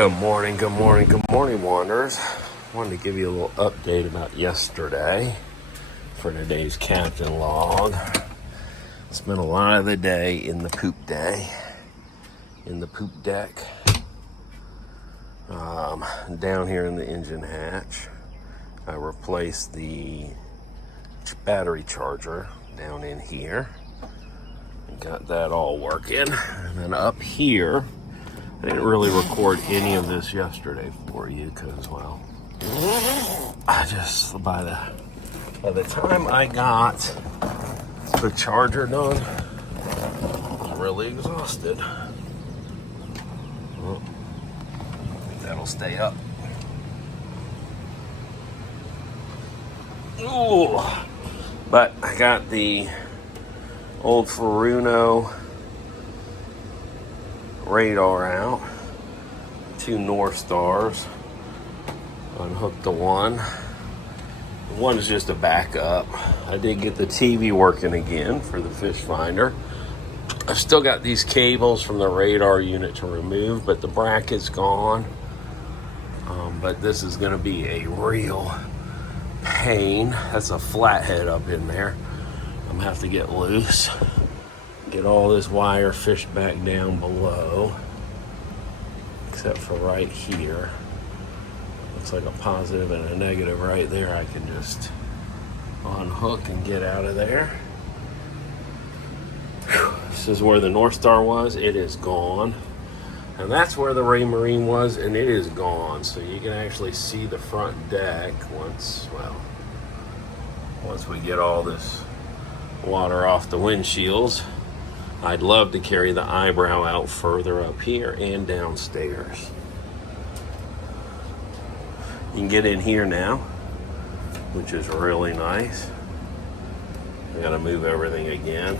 Good morning, good morning, good morning, Wanderers. Wanted to give you a little update about yesterday for today's captain log. Spent a lot of the day in the poop deck, down here in the engine hatch. I replaced the battery charger down in here and got that all working. And then up here, I didn't really record any of this yesterday for you because, well, I just, by the time I got the charger done, I was really exhausted. Well, I think that'll stay up. Ooh, but I got the old Furuno radar out, 2 North Stars, unhooked the one. One is just a backup. I did get the TV working again for the fish finder. I've still got these cables from the radar unit to remove, but the bracket's gone. But this is going to be a real pain. That's a flathead up in there. I'm going to have to get loose, get all this wire fished back down below, except for right here. Looks like a positive and a negative right there. I can just unhook and get out of there. Whew. This is where the North Star was. It is gone. And that's where the Ray Marine was, and it is gone. So you can actually see the front deck once we get all this water off the windshields. I'd love to carry the eyebrow out further up here and downstairs. You can get in here now, which is really nice. I gotta move everything again.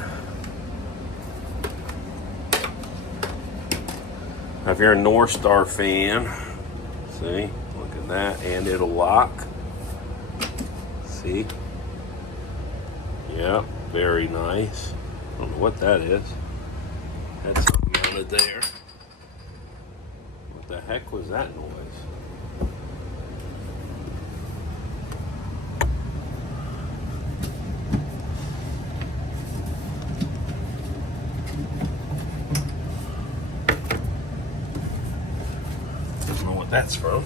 Now, if you're a North Star fan, see, look at that, and it'll lock. See? Yeah, very nice. I don't know what that is. Had something on it there. What the heck was that noise? Don't know what that's from.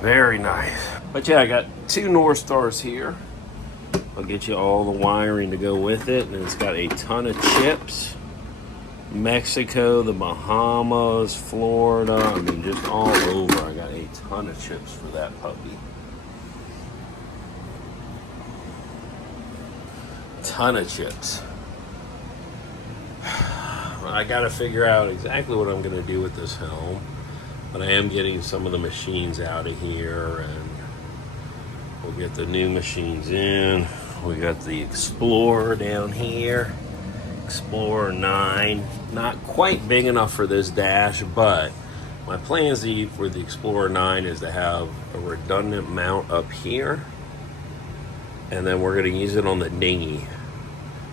Very nice. But yeah, I got 2 North Stars here. I'll get you all the wiring to go with it. And it's got a ton of chips. Mexico, the Bahamas, Florida. I mean, just all over. I got a ton of chips for that puppy. Ton of chips. I got to figure out exactly what I'm going to do with this Helm. But I am getting some of the machines out of here, and we'll get the new machines in. We got the Explorer down here, Explorer 9. Not quite big enough for this dash, but my plan for the Explorer 9 is to have a redundant mount up here, and then we're going to use it on the dinghy.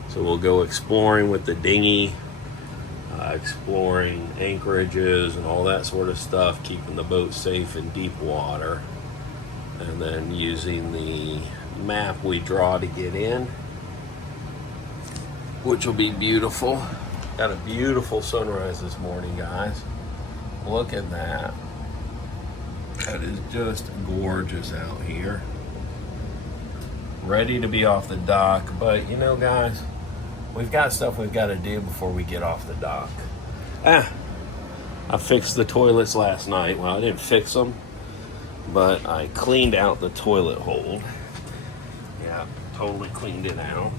So we'll go exploring with the dinghy, exploring anchorages and all that sort of stuff, keeping the boat safe in deep water, and then using the map we draw to get in, which will be beautiful. Got a beautiful sunrise this morning, guys. Look at that. That is just gorgeous out here. Ready to be off the dock, but you know, guys, we've got stuff we've got to do before we get off the dock. I fixed the toilets last night. Well, I didn't fix them, but I cleaned out the toilet hold. Yeah, totally cleaned it out.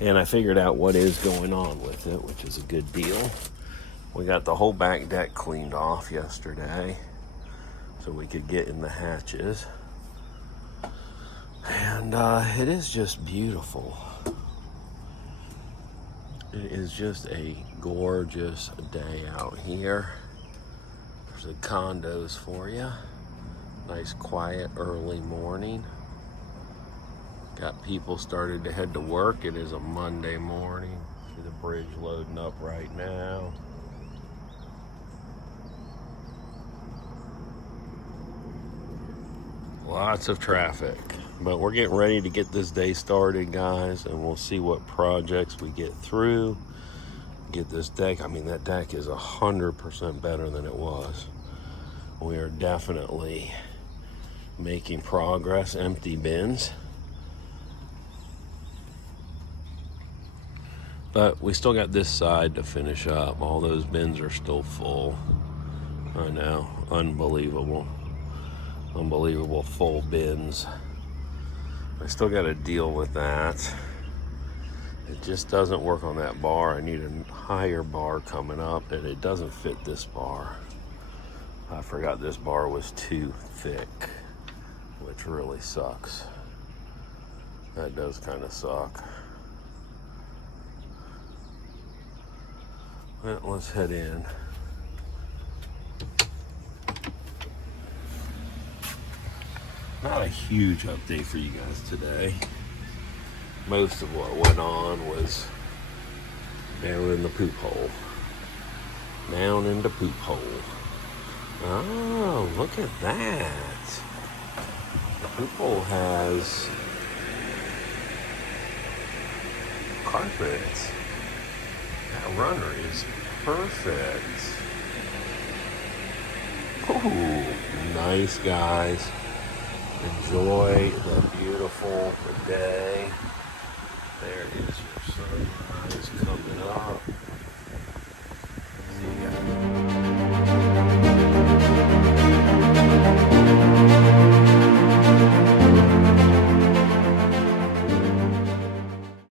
And I figured out what is going on with it, which is a good deal. We got the whole back deck cleaned off yesterday so we could get in the hatches. And it is just beautiful. It is just a gorgeous day out here. There's the condos for you. Nice quiet early morning. Got people started to head to work. It is a Monday morning. See the bridge loading up right now. Lots of traffic, but we're getting ready to get this day started, guys, and we'll see what projects we get through. Get this deck. I mean, that deck is 100% better than it was. We are definitely making progress. Empty bins, but we still got this side to finish up. All those bins are still full. I know, unbelievable full bins. I still got to deal with that. It just doesn't work on that bar. I need a higher bar coming up, and it doesn't fit this bar. I forgot this bar was too thick, which really sucks. That does kind of suck. Well, let's head in. Not a huge update for you guys today. Most of what went on was down in the poop hole. Down in the poop hole. Oh, look at that. The poop hole has carpet. That runner is perfect. Ooh, nice, guys. Enjoy the beautiful day.